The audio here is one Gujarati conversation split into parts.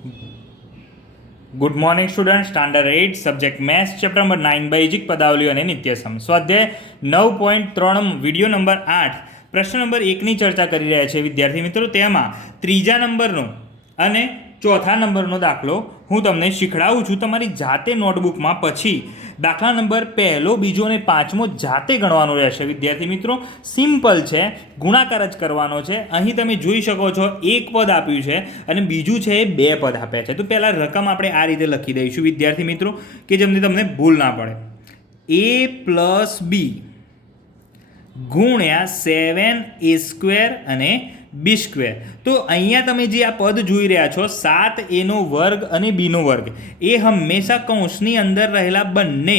Good morning student, standard 8 subject maths chapter number 9 basic પદાવલીઓ અને નિત્યસમ સ્વાધ્યાય 9.3 વિડીયો નંબર 8 પ્રશ્ન નંબર 1ની ચર્ચા કરી રહ્યા છે વિદ્યાર્થી મિત્રો. તેમાં ત્રીજા નંબરનો અને ચોથા નંબરનો દાખલો હું તમને શીખડાવું છું તમારી જાતે નોટબુકમાં. પછી દાખલા નંબર પહેલો, બીજો અને પાંચમો જાતે ગણવાનો રહેશે વિદ્યાર્થી મિત્રો. સિમ્પલ છે, ગુણાકાર જ કરવાનો છે. અહીં તમે જોઈ શકો છો એક પદ આપ્યું છે અને બીજું છે એ બે પદ આપ્યા છે. તો પહેલાં રકમ આપણે આ રીતે લખી દઈશું વિદ્યાર્થી મિત્રો કે જેમને તમને ભૂલ ના પડે. a+b ગુણ્યા 7a² અને b². તો અહીંયા તમે જે આ પદ જોઈ રહ્યા છો 7a² અને b², એ હંમેશા કૌંસની અંદર રહેલા બંને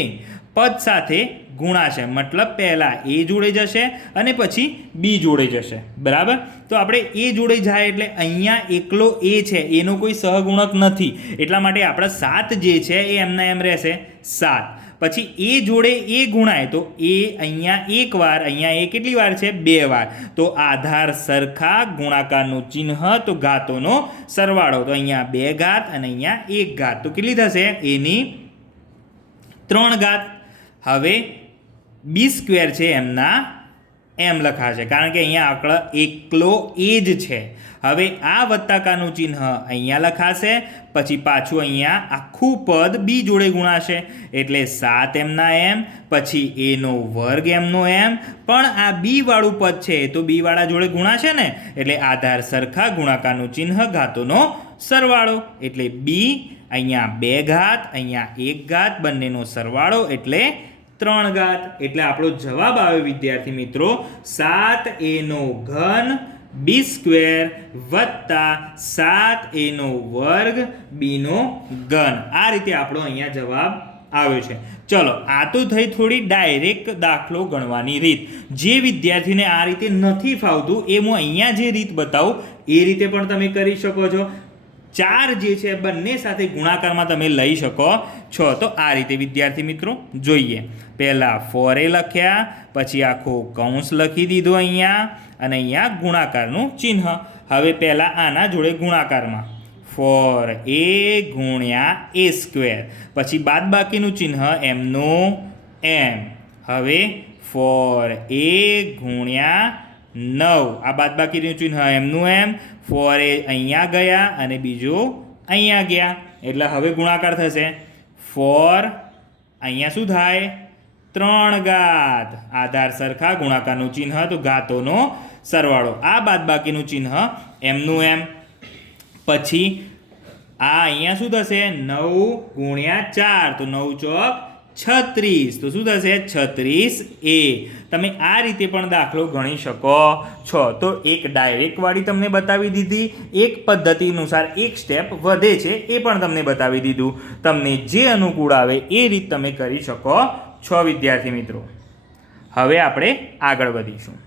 પદ સાથે ગુણાશે. મતલબ પહેલાં એ જોડે જશે અને પછી બી જોડે જશે. બરાબર? તો આપણે એ જોડે જાય એટલે અહીંયા એકલો એ છે, એનો કોઈ સહગુણક નથી, એટલા માટે આપણા 7 જે છે એ એમના એમ રહેશે 7. પછી એ જોડે એ ગુણાય તો એ અહીંયા એક વાર, અહીંયા એ કેટલી વાર છે? 2 વાર. તો આધાર સરખા, ગુણાકારનું ચિહ્ન તો ઘાતોનો સરવાળો. તો અહીંયા 2 ઘાત અને અહીંયા 1 ઘાત. તો કેટલી થશે? એની 3 ઘાત. હવે b² છે એમના એમ લખાશે કારણ કે અહીંયા આંકડો એકલો એ જ છે. હવે આ વત્તાકારનું ચિહ્ન અહીંયા લખાશે, પછી પાછું અહીંયા આખું પદ બી જોડે ગુણાશે એટલે 7 એમના એમ, પછી a² એમનો એમ. પણ આ બી વાળું પદ છે તો બી વાળા જોડે ગુણાશે ને, એટલે આધાર સરખા, ગુણાકારનું ચિહ્ન ઘાતોનો સરવાળો. એટલે બી અહીંયા 2 ઘાત, અહીંયા 1 ઘાત, બંનેનો સરવાળો એટલે 3 ઘાત. એટલે આપણો જવાબ આવે વિદ્યાર્થી મિત્રો 7a³ b² વત્તા 7a² b². આ રીતે આપણો અહીંયા જવાબ આવ્યો છે. ચલો, આ તો થઈ થોડી ડાયરેક્ટ દાખલો ગણવાની રીત. જે વિદ્યાર્થીને આ રીતે નથી ફાવતું એ હું અહીંયા જે રીત બતાવું એ રીતે પણ તમે કરી શકો છો. 4 જે છે બંને સાથે ગુણાકારમાં તમે લઈ શકો છો. તો આ રીતે વિદ્યાર્થી મિત્રો જોઈએ. પહેલાં 4a લખ્યા, પછી આખો કૌંસ લખી દીધો અહીંયા અને અહીંયા ગુણાકારનું ચિહ્ન. હવે પહેલાં આના જોડે ગુણાકારમાં 4a ગુણ્યા a², પછી બાદબાકીનું ચિહ્ન એમનું એમ. હવે 4a ગુણ્યા 9, આ બાદબાકીનું ચિહ્ન એમનું એમ. 4a અહીંયા ગયા અને બીજો અહીંયા ગયા એટલે હવે ગુણાકાર થશે. 4 અહીંયા શું થાય? 3 ઘાત. આધાર સરખા, ગુણાકારનું ચિહ્ન તો ઘાતોનો સરવાળો. આ બાદબાકીનું ચિહ્ન એમનું એમ. પછી આ અહીંયા શું થશે? 9 ગુણ્યા 4 તો 9 ચોક 36. તો શું થશે? 36a. તમે આ રીતે પણ દાખલો ગણી શકો છો. તો એક ડાયરેક્ટ વાળી તમને બતાવી દીધી, એક પદ્ધતિ અનુસાર એક સ્ટેપ વધે છે એ પણ તમને બતાવી દીધું. તમને જે અનુકૂળ આવે એ રીત તમે કરી શકો છો વિદ્યાર્થી મિત્રો. હવે આપણે આગળ વધીશું.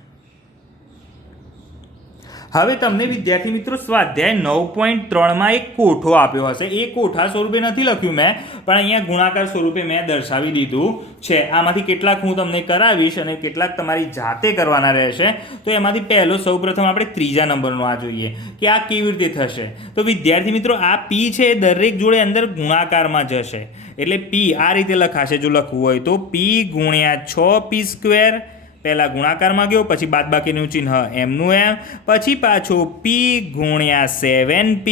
હવે તમને વિદ્યાર્થી મિત્રો સ્વાધ્યાય 9.3માં એક કોઠો આપ્યો હશે. એ કોઠા સ્વરૂપે નથી લખ્યું મેં, પણ અહીંયા ગુણાકાર સ્વરૂપે મેં દર્શાવી દીધું છે. આમાંથી કેટલાક હું તમને કરાવીશ અને કેટલાક તમારી જાતે કરવાના રહેશે. તો એમાંથી પહેલો સૌપ્રથમ આપણે ત્રીજા નંબરનો આ જોઈએ કે આ કેવી રીતે થશે. તો વિદ્યાર્થી મિત્રો આ p છે એ દરેક જોડે અંદર ગુણાકારમાં જશે એટલે p આ રીતે લખાશે. જો લખવું હોય તો p ગુણ્યા 6p². પહેલાં ગુણાકારમાં ગયો, પછી બાદબાકીનું ચિહ્ન એમનું એમ, પછી પાછો p ગુણ્યા 7p,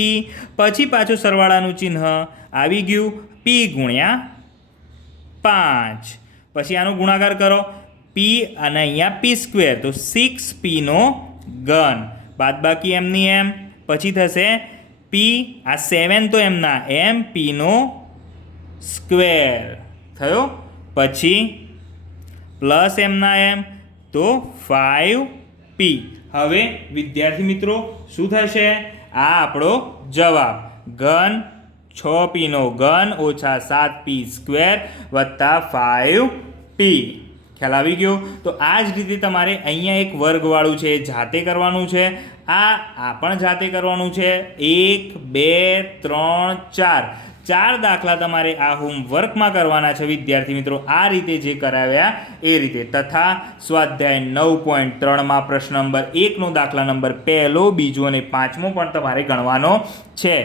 પછી પાછું સરવાળાનું ચિહ્ન આવી ગયું p ગુણ્યા 5. પછી આનો ગુણાકાર કરો p અને અહીંયા p², તો 6p². બાદબાકી એમની એમ, પછી થશે p, આ 7 તો એમના એમ, p² થયો. પછી પ્લસ એમના એમ તો 5p. હવે વિદ્યાર્થી મિત્રો શું થશે? આ આપણો જવાબ ઘન 6p³ ઓછા 7p² વત્તા 5p. ખ્યાલ આવી ગયો? તો આ જ રીતે તમારે અહીંયા એક વર્ગવાળું છે જાતે કરવાનું છે. આ પણ જાતે કરવાનું છે. 1 2 3 4 4 દાખલા તમારે આ હોમવર્કમાં કરવાના છે વિદ્યાર્થી મિત્રો, આ રીતે જે કરાવ્યા એ રીતે. તથા સ્વાધ્યાય 9.3માં પ્રશ્ન નંબર 1નો દાખલા નંબર 1, 2 અને 5મો પણ તમારે ગણવાનો છે.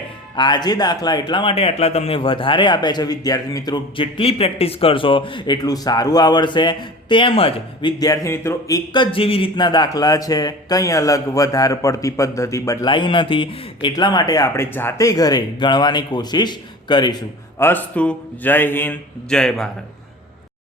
આજે દાખલા એટલા માટે આટલા તમને વધારે આપ્યા છે વિદ્યાર્થી મિત્રો, જેટલી પ્રેક્ટિસ કરશો એટલું સારું આવડશે. તેમજ વિદ્યાર્થી મિત્રો એક જ જેવી રીતના દાખલા છે, કંઈ અલગ વધારે પડતી પદ્ધતિ બદલાઈ નથી. એટલા માટે આપણે જાતે ઘરે ગણવાની કોશિશ કરીશું. અસ્તુ. જય હિન્દ, જય ભારત.